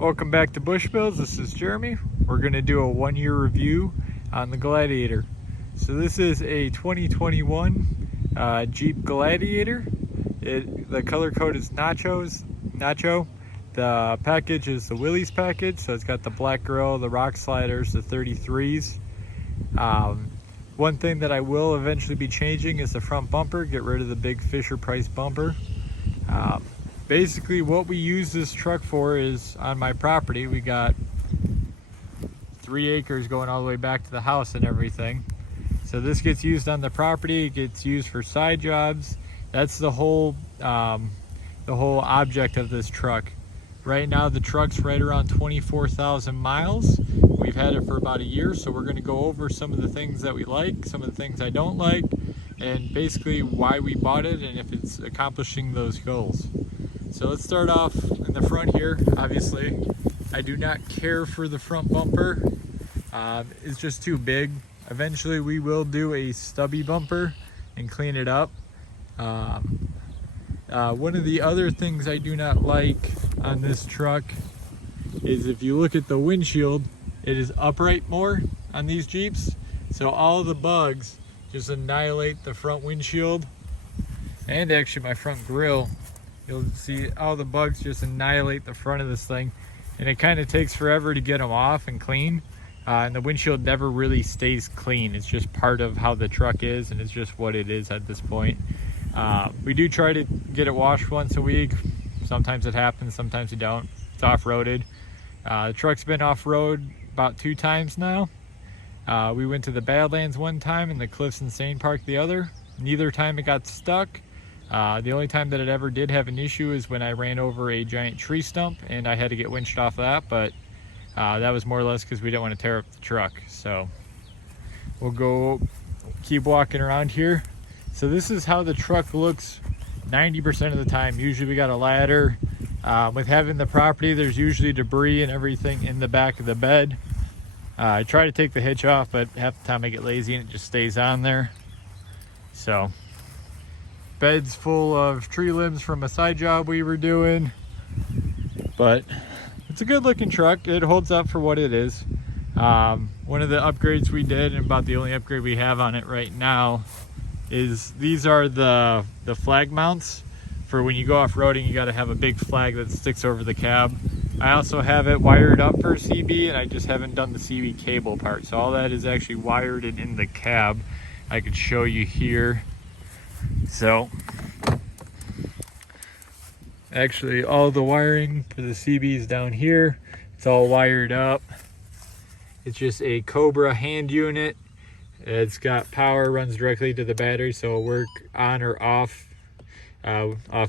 Welcome back to Buschbuilds. This is Jeremy. We're going to do a 1-year review on the Gladiator. So this is a 2021 Jeep Gladiator. The color code is Nacho. The package is the Willys package, so it's got the black grille, the rock sliders, the 33s. One thing that I will eventually be changing is the front bumper. Get rid of the big Fisher Price bumper. Basically what we use this truck for is, on my property we got 3 acres going all the way back to the house and everything. So this gets used on the property, it gets used for side jobs. That's the whole object of this truck. Right now the truck's right around 24,000 miles. We've had it for about a year, so we're going to go over some of the things that we like, some of the things I don't like, and basically why we bought it and if it's accomplishing those goals. So let's start off in the front here. Obviously, I do not care for the front bumper. It's just too big. Eventually we will do a stubby bumper and clean it up. One of the other things I do not like on this truck is if you look at the windshield, it is upright more on these Jeeps. So all the bugs just annihilate the front windshield and actually my front grille. You'll see all the bugs just annihilate the front of this thing, and it kind of takes forever to get them off and clean. And the windshield never really stays clean. It's just part of how the truck is, and it's just what it is at this point. We do try to get it washed once a week. Sometimes it happens, sometimes it don't. It's off-roaded. The truck's been off-road about 2 times now. We went to the Badlands one time and the Cliffs Insane Park the other. Neither time it got stuck. The only time that it ever did have an issue is when I ran over a giant tree stump and I had to get winched off of that, but that was more or less because we didn't want to tear up the truck. So we'll go keep walking around here. So this is how the truck looks 90% of the time. Usually we got a ladder. With having the property, there's usually debris and everything in the back of the bed. I try to take the hitch off, but half the time I get lazy and it just stays on there. So bed's full of tree limbs from a side job we were doing, but it's a good looking truck. It holds up for what it is. One of the upgrades we did, and about the only upgrade we have on it right now, is these are the flag mounts for when you go off-roading. You got to have a big flag that sticks over the cab. I also have it wired up for CB, and I just haven't done the CB cable part, so all that is actually wired and in the cab. I could show you here. So actually all the wiring for the CB is down here. It's all wired up. It's just a Cobra hand unit. It's got power, runs directly to the battery, so it'll work on or off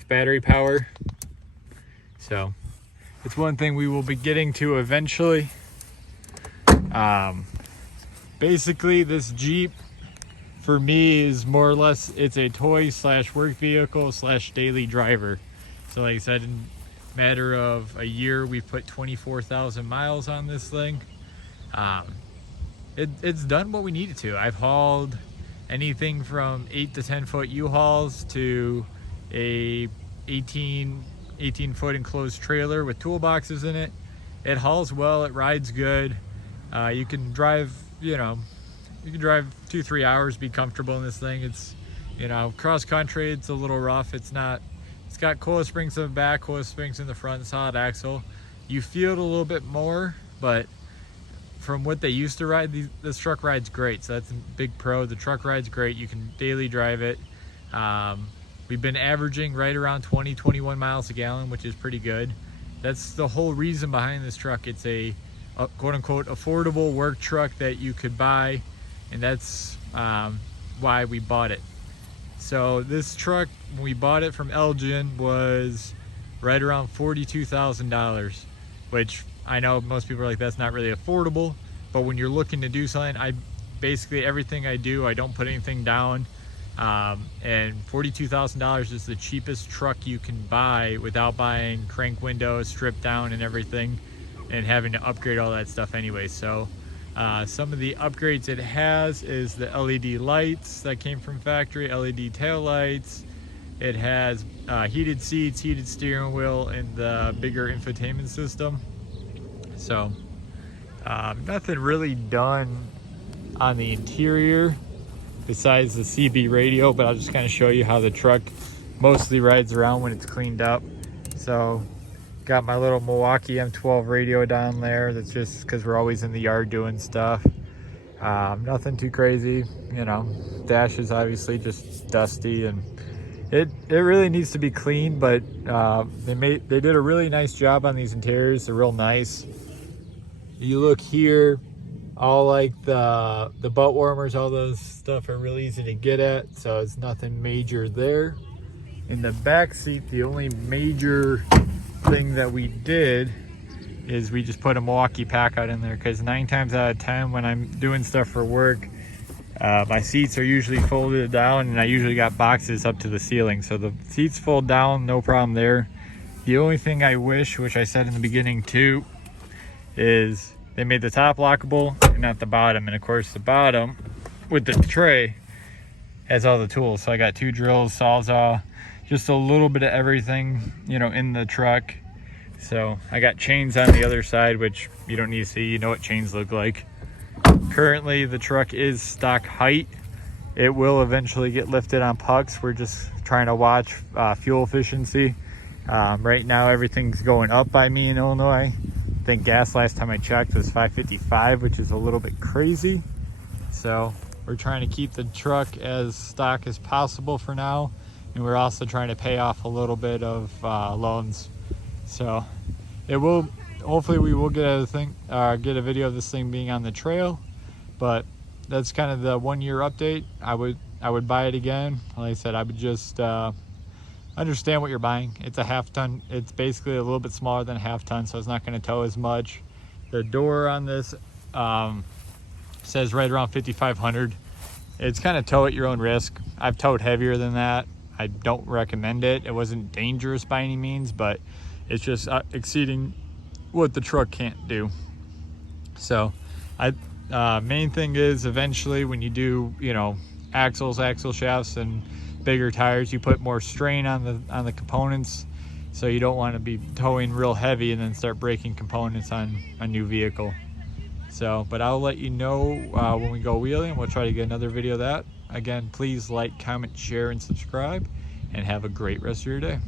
battery power. So it's one thing we will be getting to eventually. Basically this Jeep for me is more or less, it's a toy slash work vehicle slash daily driver. So like I said, in a matter of a year, we've put 24,000 miles on this thing. It's done what we needed to. I've hauled anything from 8 to 10 foot U-Hauls to a 18 foot enclosed trailer with toolboxes in it. It hauls well, it rides good. You can drive, you can drive 2-3 hours, be comfortable in this thing. It's, cross country, it's a little rough. It's got coil springs in the back, coil springs in the front, solid axle. You feel it a little bit more, but from what they used to ride, this truck rides great. So that's a big pro. The truck rides great. You can daily drive it. We've been averaging right around 20-21 miles a gallon, which is pretty good. That's the whole reason behind this truck. It's a quote-unquote affordable work truck that you could buy, and that's why we bought it. So this truck, when we bought it from Elgin, was right around $42,000, which I know most people are like, that's not really affordable, but when you're looking to do something, basically everything I do, I don't put anything down. And $42,000 is the cheapest truck you can buy without buying crank windows, stripped down and everything, and having to upgrade all that stuff anyway. So some of the upgrades it has is the LED lights that came from factory, LED tail lights. It has heated seats, heated steering wheel, and the bigger infotainment system. So nothing really done on the interior besides the CB radio, but I'll just kind of show you how the truck mostly rides around when it's cleaned up. So got my little Milwaukee M12 radio down there. That's just because we're always in the yard doing stuff. Nothing too crazy, you know. Dash is obviously just dusty, and it really needs to be cleaned, but they did a really nice job on these interiors. They're real nice. You look here, all like the butt warmers, all those stuff are really easy to get at, so it's nothing major there. In the back seat, the only major thing that we did is we just put a Milwaukee pack out in there, because 9 times out of 10 when I'm doing stuff for work, my seats are usually folded down, and I usually got boxes up to the ceiling, so the seats fold down, no problem there. The only thing I wish, which I said in the beginning too, is they made the top lockable and not the bottom. And of course the bottom with the tray has all the tools. So I got 2 drills, sawzall, just a little bit of everything, you know, in the truck. So I got chains on the other side, which you don't need to see, you know what chains look like. Currently the truck is stock height. It will eventually get lifted on pucks. We're just trying to watch fuel efficiency. Right now everything's going up by me in Illinois. I think gas last time I checked was $5.55, which is a little bit crazy. So we're trying to keep the truck as stock as possible for now, and we're also trying to pay off a little bit of loans. So it will, hopefully we will get a video of this thing being on the trail. But that's kind of the 1-year update. I would buy it again. Like I said, I would just understand what you're buying. It's a half ton. It's basically a little bit smaller than a half ton, so it's not going to tow as much. The door on this says right around 5,500. It's kind of tow at your own risk. I've towed heavier than that. I don't recommend it. It wasn't dangerous by any means, but it's just exceeding what the truck can't do. So main thing is, eventually when you do, you know, axle shafts and bigger tires, you put more strain on the components, so you don't want to be towing real heavy and then start breaking components on a new vehicle. So, but I'll let you know when we go wheeling. We'll try to get another video of that. Again, please like, comment, share, and subscribe, and have a great rest of your day.